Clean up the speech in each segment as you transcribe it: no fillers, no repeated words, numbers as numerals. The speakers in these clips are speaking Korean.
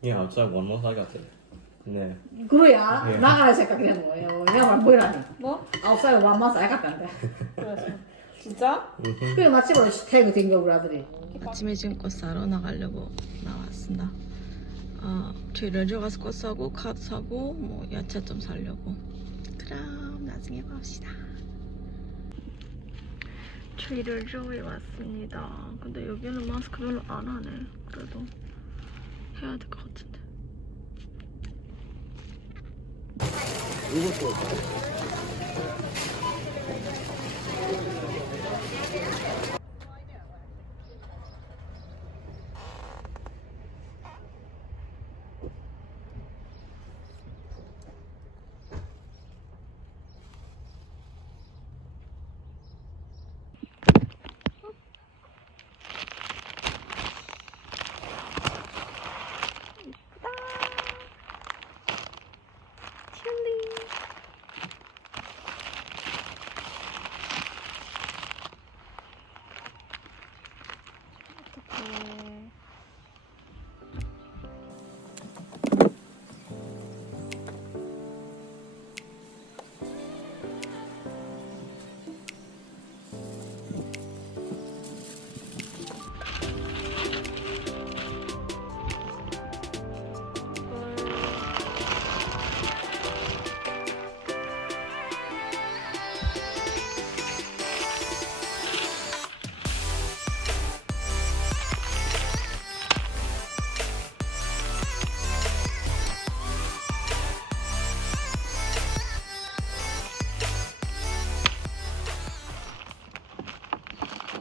Yeah, outside one month I got it. 네. 그래야 예. 나가라 생각하는 거예요. 내가 말 뭐라니? 뭐? 아웃사이드 완만서 알겠단데. 그래서 진짜? 그래 마침으로 태그 된 거 우리 아들이. 아침에 지금 꽃 사러 나가려고 나왔습니다. 트레이더 가서 꽃 사고 카드 사고 뭐 야채 좀 사려고. 그럼 나중에 봅시다. 트레이더조에 왔습니다. 근데 여기는 마스크 별로 안 하네. 그래도 해야 될 것 같은데. 이것도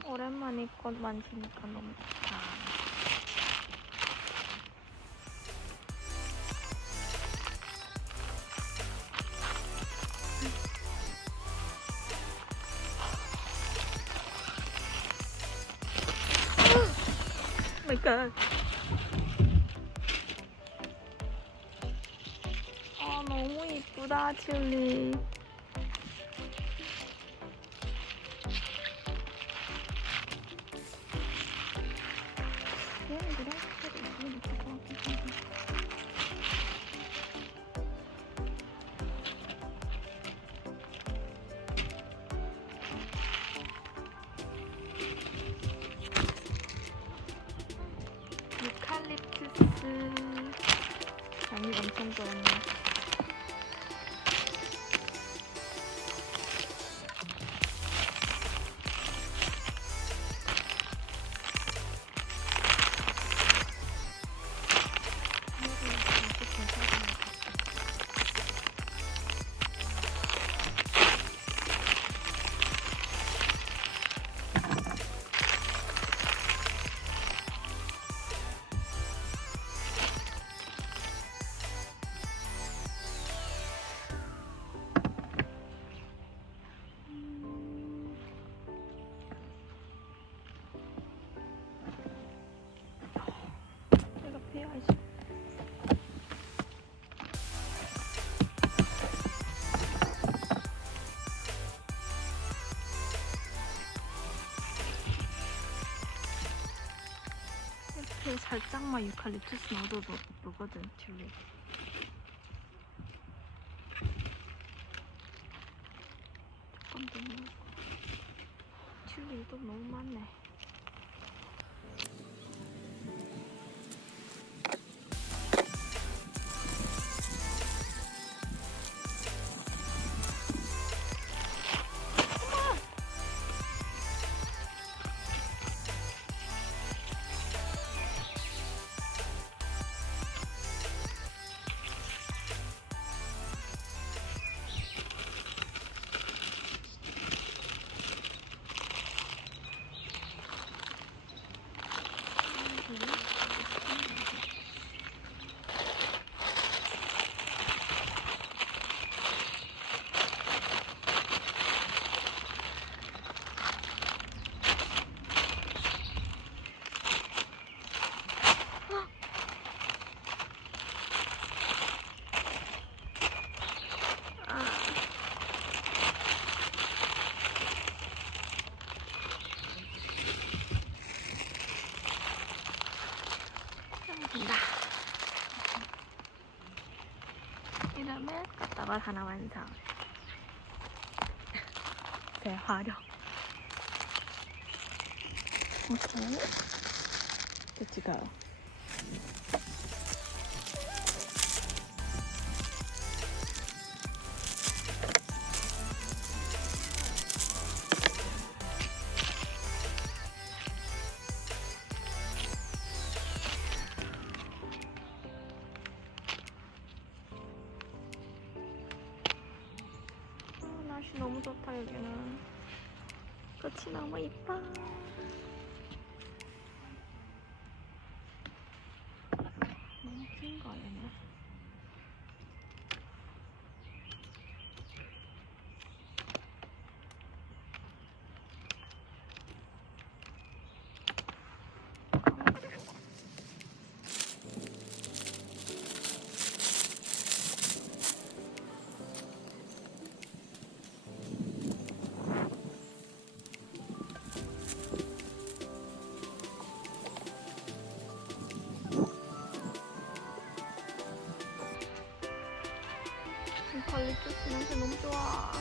오랜만에 꽃 만지니까 너무 좋다. 오 마이 갓. 너무 이쁘다, 튤립. 유칼립투스 향이 엄청 좋네. 이렇게 살짝만 유칼립투스 넣어도 예쁘거든, 튤립. 조금 더 넣고. 튤립도 너무 많네. 다음에 꽃다발 하나 완성. 대화력. 오케이. Let's go. 날씨 너무 좋다. 여기는 꽃이 너무 이뻐. 너무 긴 거 아니야? eukaliptus 냄새 너무 좋아.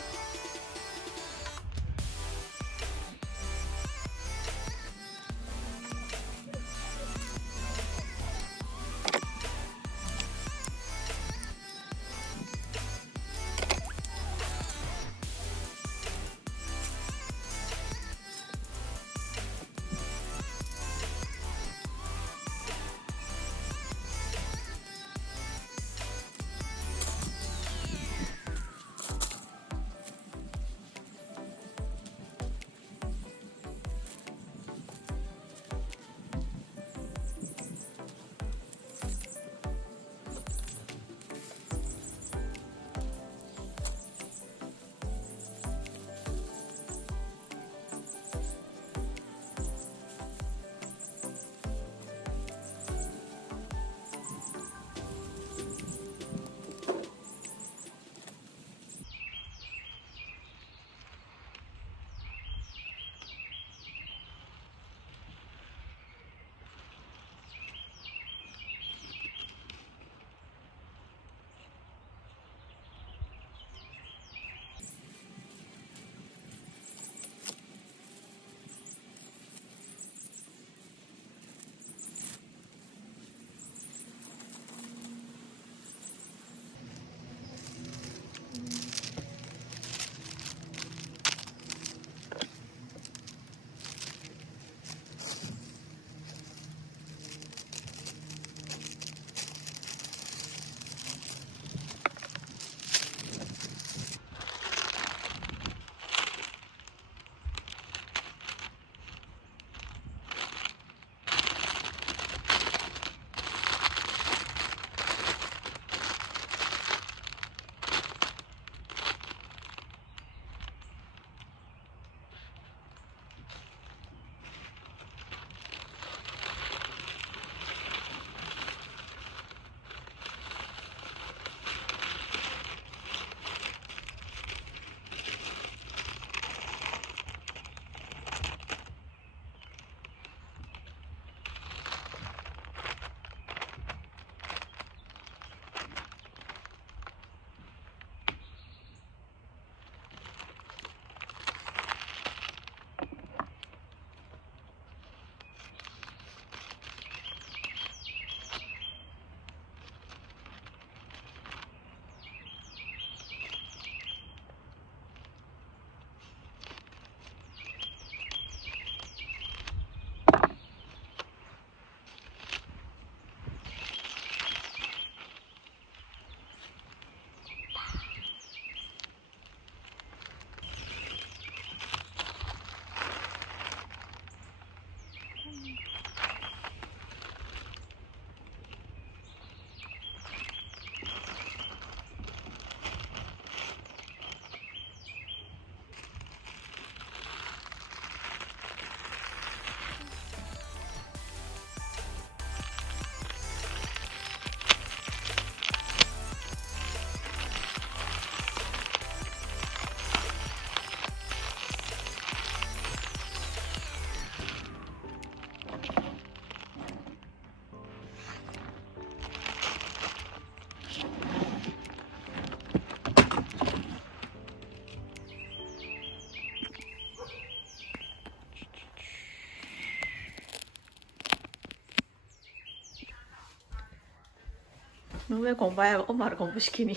너 왜 공부해? 엄마를 공부시키니?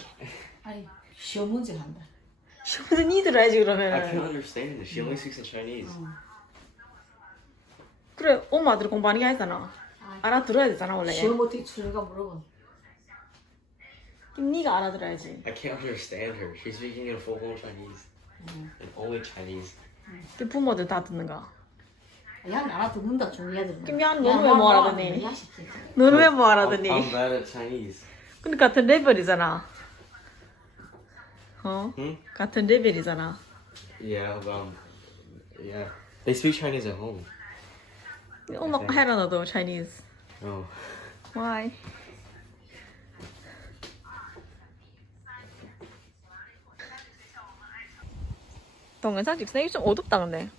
아니 시험 문제 한다. 시험도 니들 해야지 I 그러면은. can't understand this. She only speaks in Chinese. 그래 엄마들 공부하는 게 아니잖아. 알아들어야 되잖아 원래. 시험 어떻게 치는가 물어봐. 그럼 네가 알아들어야지. I can't understand her. She's speaking in full-blown Chinese. Like only Chinese. 그 부모들 다 듣는가? 야는 알아듣는다 중요하더만. 그럼 야는 너는 왜 뭐 알아듣니? 야 시키. 너는 왜 뭐 I'm 알아듣니? bad at Chinese. 근데 같은 레벨이잖아. 어? Hmm? 같은 레벨이잖아. Yeah, yeah. They speak Chinese at home. 엄마 해라 너도 Chinese. Oh. Why? 동영상 찍으니까 좀 어둡다 근데.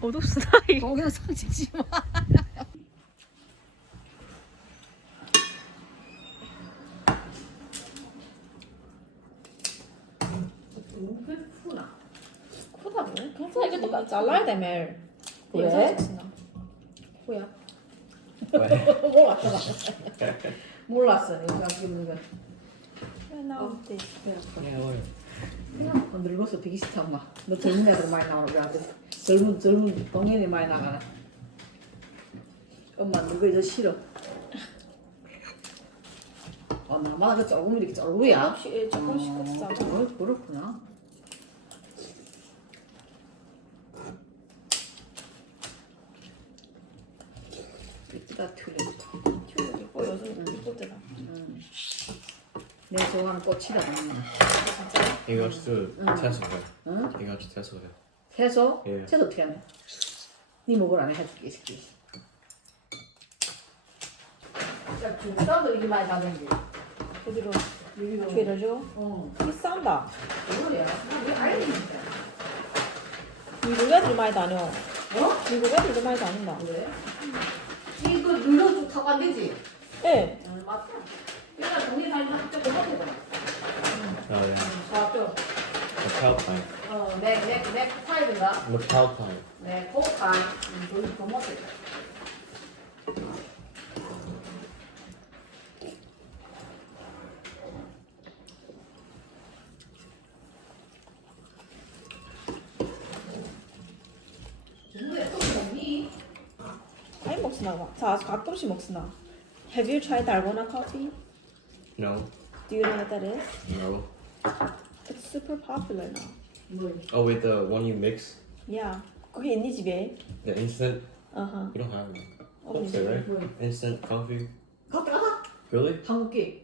어둡다 이거. 동영상 찍지 마. 너무 크나? 크다고? 괜찮아 이것도 잘라야 돼 매일. 왜? 뭐야? 몰랐어. 몰랐어. 이거 찍는 거. 왜 나오지? Yeah, what? 늙어서 되게 싫다 엄마. 너 젊은 애들 많이 나오는 거 같아. 젊은 동년이 많이 나가네. 엄마 늙어서 싫어. 나마다 그 조금 이렇게 쫄구야. 조금씩 컸어. 그렇구나. 이쁘다 튤립. 튤립 이뻐 요즘 이쁘더라. 내 좋아하는 꽃이다. You got to Tesla. 응? You got to Tesla. 채소? 예. 채소 어떻게 하냐? 네 먹으라 내 해줄게 이 새끼. 자, 중국사람도 이렇게 많이 가던데. 어디로? 여기로. 죄려줘? 비싼다. 뭐야? 왜 알겠는데? 미국 애들이 많이 다녀. 어? 미국 애들도 많이 다닌다. 그래? 이거 눌러서 타고 안 되지? 예. 맞다. 여기가 동네 다니는 학교 고맙거든. Oh yeah. 학교. Lapel pine. 내 코파이든가? Lapel pine. 내 코파이. 저기 고맙거든. 중국에 또 먹니? 많이 먹으나 봐. 자, 가끔씩 먹으나. Have you tried dalgona coffee? No. Do you know what that is? No. It's super popular now. 뭘? Oh, with the one you mix? Yeah. 그게 있니 집에? The instant? 어허. You don't have it. Oh, That's it, right? 뭘? Instant coffee. 갔다 가? Really? 한국계.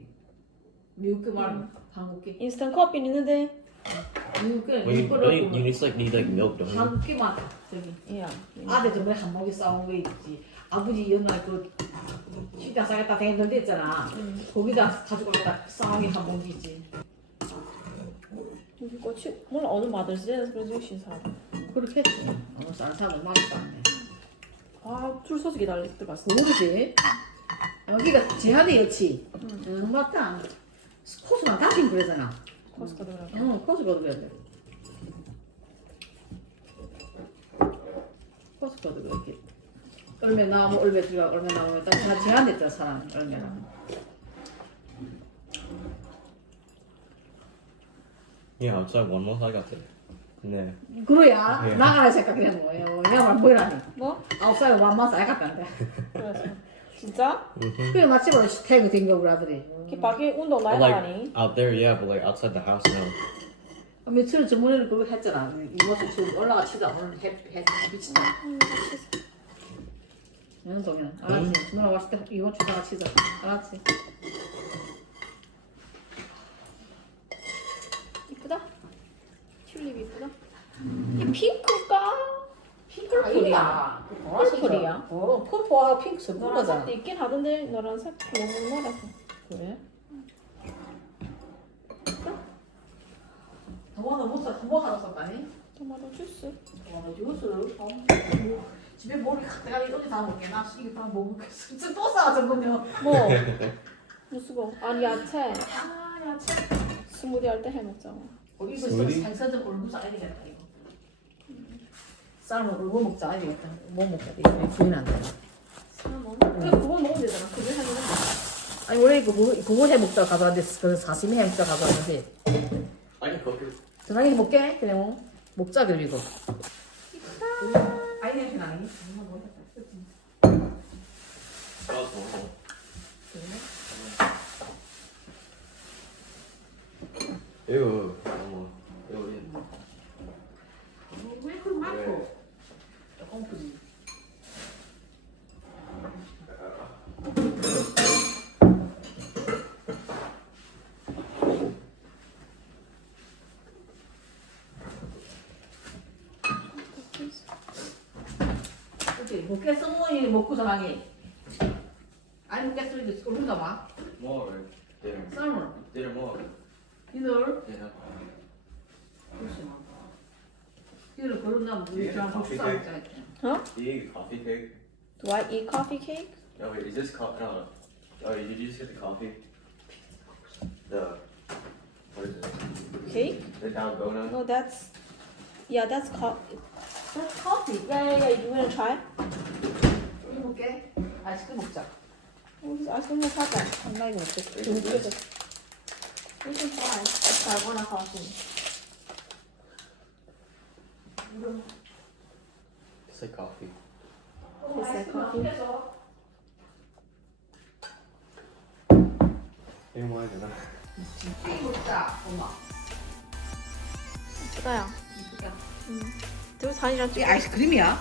미국계 말 한국계. 인스턴트 커피는 있는데. 미국계 Well, you need like milk, don't you? 한국계만 저기. Yeah. 아들 저번에 한복에 싸운 거 있지. 아버지 옛날 그 시장 싸겠다 댕길 데 있잖아. 거기다 가져갔다 싸운 게 한복이 있지. 여기 꽃이 몰라 어느 마들스에서 그래서 신사. 그렇게 했지. 어느 싼 사람 많이 쌌네. 아줄 서서 기다릴 때 봤어. 모르지. 여기가 제한이었지. 맞다. 코스만 다진 그러잖아. 코스코도 그래. 응, 코스코도 그래야 돼. 코스코도 그렇게. 얼마 나오면 얼마 들어가, 얼마 나오면 다 제한됐잖아, 사람. 얼마나. Yeah, outside one more I got it. 네. 그래야 예. 나가라 생각하는 거예요. 내가 말 뭐라니. 뭐? 아웃사이드 완마스 알 같단데. 그래서 진짜? 그래 마침으로 태그 댕겨고 아들이. 그 밖에 운동 많이 Like 나가니? out there, yeah, but like outside the house, no. 며칠 전번에는 그거 했잖아. 이모도 지금 올라가 치자. 오늘 미친다. 응, 동현. 알았지. 누나 왔을 때 이번 주다가 치자. 알았지. 이쁘다? 튤립 이쁘다? 이 핑크가? 핑크풀이야. 펄플이야? 펄플하고 핑크 섞은 노란색도 거잖아. 있긴 하던데 노란색 너무 노랗고. 그래? 토마토 못 사, 토마토 하나 샀다니? 토마토 주스. 토마토 주스. 집에 머리 내가 어디 다 먹게. 나 이거 다 못 먹겠어. 또 싸가지고 보면. 뭐? 무슨 거? 아니 야채. 아, 야채. 스무디 할 때 해 먹자고. 이거 스무디? 살살 좀 얼굴 싸야 되겠다 이거. 쌀 먹고 먹자 아야 되겠다. 뭐 먹자? 이거 구이는 안 돼. 그래 그거 먹으면 되잖아. 그게 하는 거. 아니 원래 그거 해 먹다가 가져왔는데 그 사시미 해 먹다가 가져왔는데 아니 거기 저녁에 먹게 그래 먹자 그리고 아이 냄새 나니? 좋아서 이거 이거 왜 그렇게 많고? 조금 크지. 그치? 먹게 성모니 먹고 자라니. 아니 먹게 쓰는데 그런가 봐. more dinner 썰물. dinner more 이들 dinner 그렇지 마. 이들 그런다면 우리 저랑 같이 싸우자 했지. Huh? Do you eat coffee cake? Do I eat coffee cake? No wait, is this coffee? No. Oh, did you just get the coffee? The what is it? Cake? The dalgona? No, that's that's coffee. Yeah. You wanna try? 우리 먹게. 아이스크림 먹자. 우리 아이스크림 사자. 장난이 없겠어. Is this? We can try. Dalgona coffee. It's like coffee. It's like coffee. 이거 뭐야 되나? 이 먹자 엄마. 수다야. 이쁘다. 둘 사진이랑 이게 아이스크림이야?